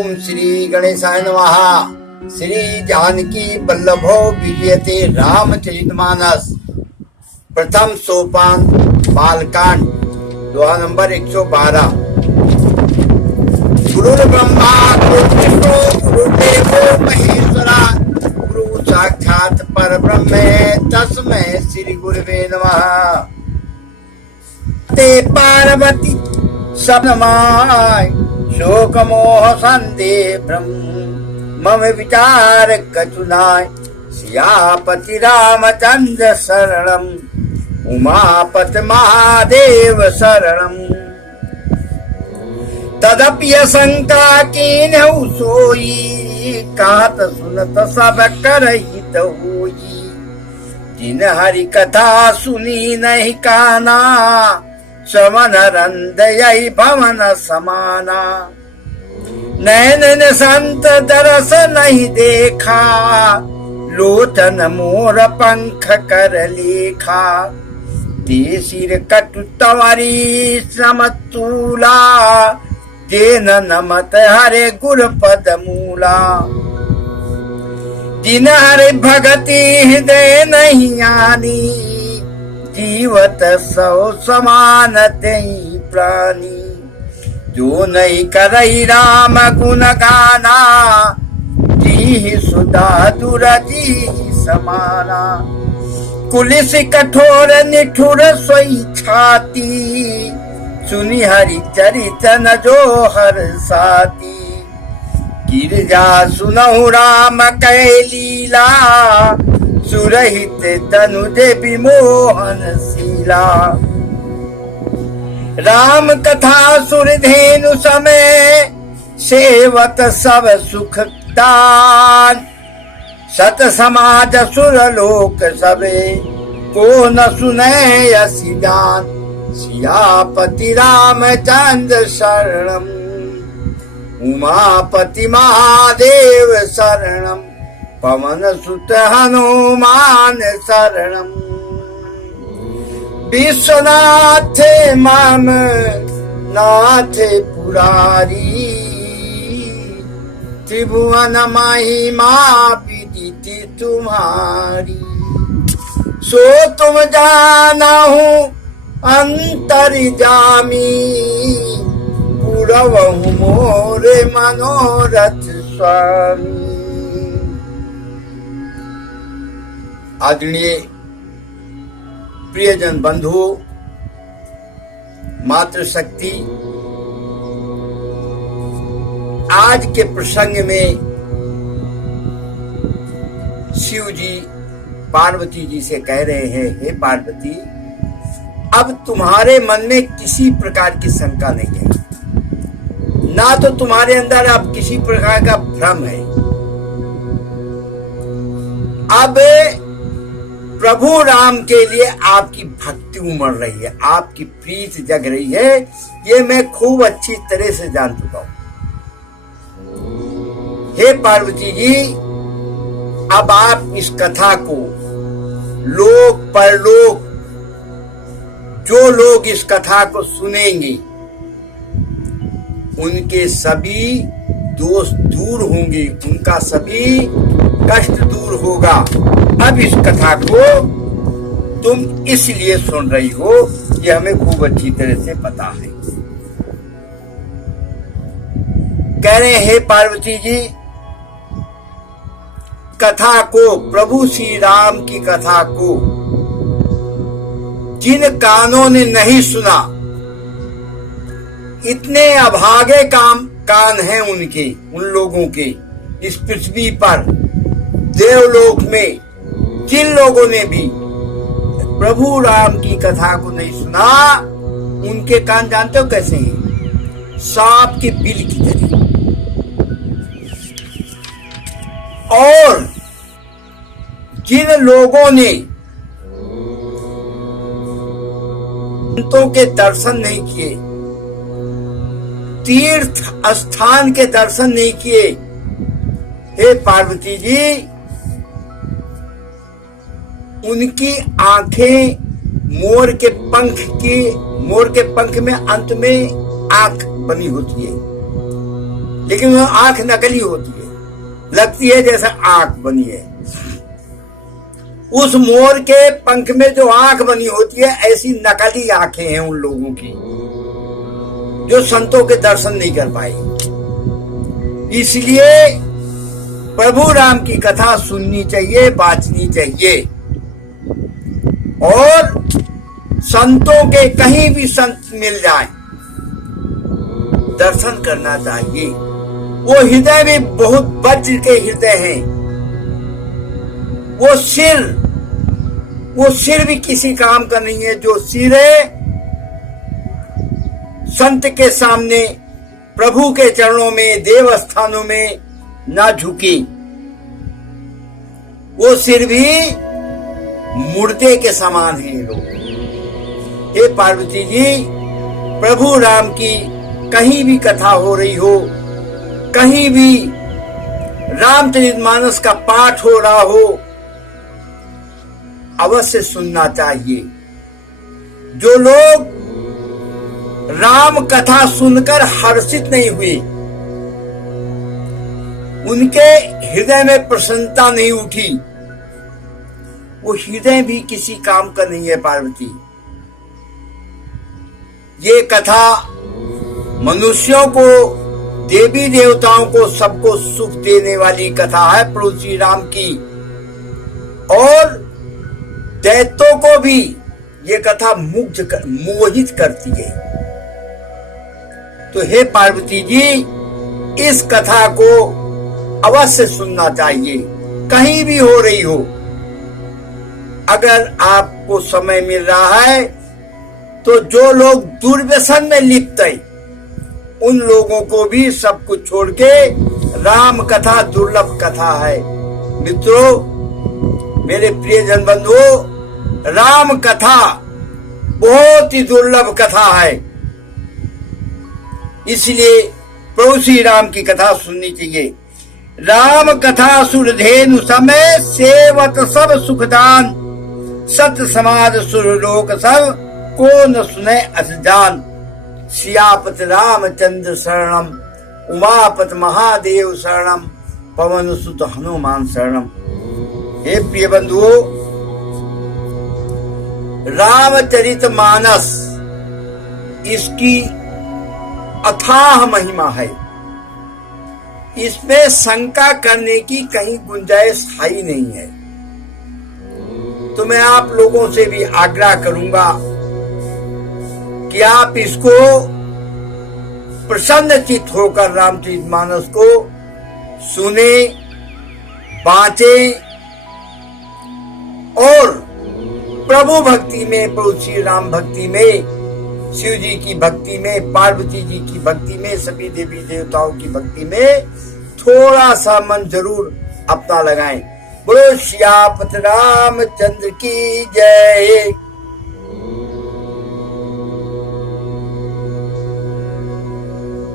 ओम श्री गणेशाय नमः। श्री जानकी वल्लभो विजयते रामचरितमानस प्रथम सोपान बालकांड दोहा नंबर 112। गुरु ब्रह्मा गुरु विष्णु गुरुदेवो महेश्वरा गुरु साक्षात परब्रह्म तस्मै श्री गुरुवे नमः। ते पार्वती सबनमाय शोक मोह संदेह ब्रह्म मम विचार कचुनाय सियापति रामचंद्र शरणम उमापत महादेव शरणम। तदपि शंका कीन्हु सोई कहत सुनत सब करहित होई। जिन हरि कथा सुनी नहीं काना श्रवण रंद यही भवन समाना। नैन संत दरस नहीं देखा लोचन मोर पंख कर लेखा। ते सिर कटु तवरी समतूला जेन नमत हरे गुर पद मूला। जिन हरे भगति हृदय नहीं आनी जीवत सौ समान तेई प्राणी। जो नहीं करई राम गुण गाना जी सुधा दुरजी समाना। कुलिस कठोर निठुर सोई छाती सुनि हरि चरित न जो हर साती। गिरजा सुनहु राम कै लीला सुरहित तनु देवी मोहन शीला। राम कथा सुरधेनु समय सेवत सब सुख दान। सत समाज सुर लोक सबे को न सुने असी जान। सियापति रामचंद्र शरणम उमापति महादेव शरणम पवन सुत हनुमान शरणम। विश्वनाथ मम नाथ पुरारी त्रिभुवन महिमा विदित तुम्हारी। सो तुम जानहु अंतर्यामी पुरवहु मोर मनोरथ स्वामी। आदरणीय प्रियजन बंधु मातृशक्ति, आज के प्रसंग में शिव जी पार्वती जी से कह रहे हैं, हे पार्वती, अब तुम्हारे मन में किसी प्रकार की शंका नहीं है, ना तो तुम्हारे अंदर अब किसी प्रकार का भ्रम है। अब प्रभु राम के लिए आपकी भक्ति उमड़ रही है, आपकी प्रीत जग रही है, ये मैं खूब अच्छी तरह से जान चुका हूं। हे पार्वती जी, अब आप इस कथा को लोक परलोक जो लोग इस कथा को सुनेंगे उनके सभी दोष दूर होंगे, उनका सभी कष्ट दूर होगा। अब इस कथा को तुम इसलिए सुन रही हो, ये हमें खूब अच्छी तरह से पता है। कह रहे हैं, हे पार्वती जी, कथा को, प्रभु श्री राम की कथा को जिन कानों ने नहीं सुना, इतने अभागे कान हैं उनके, उन लोगों के इस पृथ्वी पर देवलोक में जिन लोगों ने भी प्रभु राम की कथा को नहीं सुना, उनके कान जानते हो कैसे हैं? सांप के बिल की तरह। और जिन लोगों ने संतों के दर्शन नहीं किए, तीर्थ स्थान के दर्शन नहीं किए, हे पार्वती जी, उनकी आंखें मोर के पंख में अंत में आंख बनी होती है। लेकिन वो आंख नकली होती है, लगती है जैसे आंख बनी है। उस मोर के पंख में जो आंख बनी होती है, ऐसी नकली आंखें हैं उन लोगों की जो संतों के दर्शन नहीं कर पाए। इसलिए प्रभु राम की कथा सुननी चाहिए, बांचनी चाहिए, और संतों के कहीं भी संत मिल जाए दर्शन करना चाहिए। वो हृदय भी बहुत वज्र के हृदय हैं। वो सिर भी किसी काम का नहीं है। जो सिर है संत के सामने, प्रभु के चरणों में, देव स्थानों में ना झुके, वो सिर भी मुर्दे के समान है लोग। हे पार्वती जी, प्रभु राम की कहीं भी कथा हो रही हो, कहीं भी रामचरितमानस का पाठ हो रहा हो, अवश्य सुनना चाहिए। जो लोग राम कथा सुनकर हर्षित नहीं हुए, उनके हृदय में प्रसन्नता नहीं उठी, वो हृदय भी किसी काम का नहीं है पार्वती। ये कथा मनुष्यों को, देवी देवताओं को, सबको सुख देने वाली कथा है प्रभु श्री राम की, और दैत्यों को भी ये कथा मोहित करती है। तो हे पार्वती जी, इस कथा को अवश्य सुनना चाहिए, कहीं भी हो रही हो। अगर आपको समय मिल रहा है तो जो लोग दुर्व्यसन में लिप्त है, उन लोगों को भी सब कुछ छोड़ के, राम कथा दुर्लभ कथा है मित्रों, मेरे प्रिय जन बंधुओं, राम कथा बहुत ही दुर्लभ कथा है। इसलिए प्रभु श्री राम की कथा सुननी चाहिए। राम कथा सुरधेनु समय, सेवत सब सुखदान, सत समाज सुरलोक सब, को न सुने असजान। सियापत रामचंद्र शरणम, उमापत महादेव शरणम, पवन सुत हनुमान शरणम। हे प्रिय बंधुओं, रामचरितमानस, इसकी अथाह महिमा है। इसमें शंका करने की कहीं गुंजाइश ही नहीं है। तो मैं आप लोगों से भी आग्रह करूंगा कि आप इसको प्रसन्न चित्त होकर रामचरितमानस को सुने, बांचे, और प्रभु भक्ति में, प्रभु श्री राम भक्ति में, शिव जी की भक्ति में, पार्वती जी की भक्ति में, सभी देवी देवताओं की भक्ति में थोड़ा सा मन जरूर अपना लगाएं। बोलो सियापत रामचंद्र की जय।